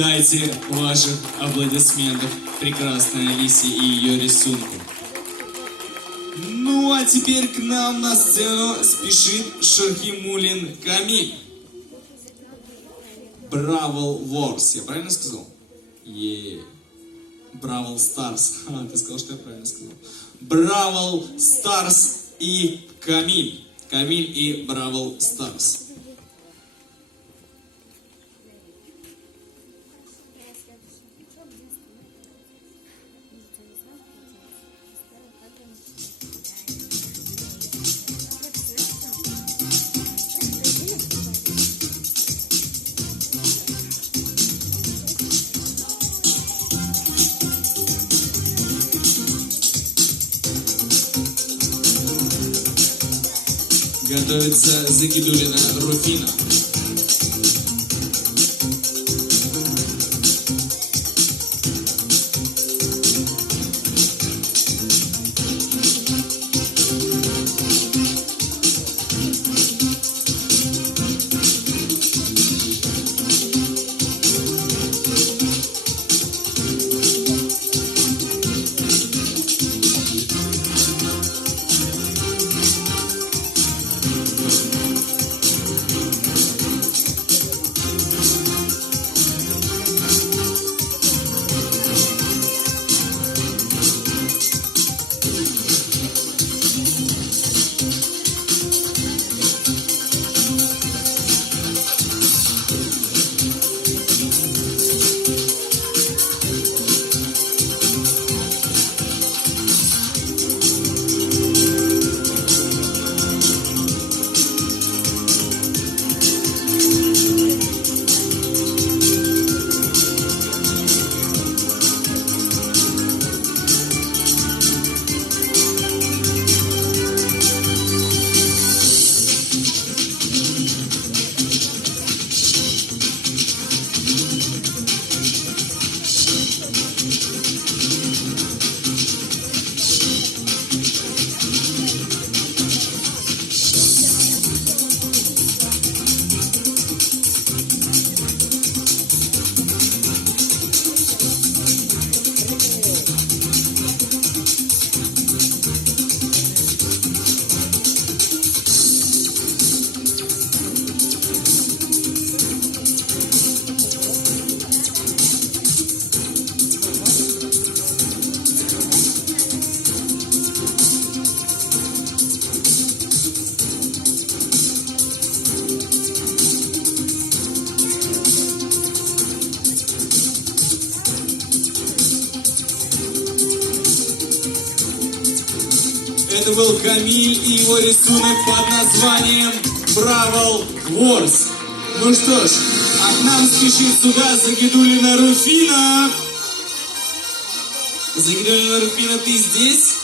Дайте ваших аплодисментов прекрасной Алисе и ее рисунку. Ну а теперь к нам на сцену спешит Шархимулин Камиль. Бравл Ворс, я правильно сказал? Бравл Старс. Ты сказал, что я правильно сказал. Бравл Старс и Камиль. Камиль и Бравл Старс. Готовится Загидулина Руфина. Это был Камиль и его рисунок под названием Бравл Ворс. Ну что ж, а к нам спешит сюда Загидулина Руфина. Загидулина Руфина, ты здесь?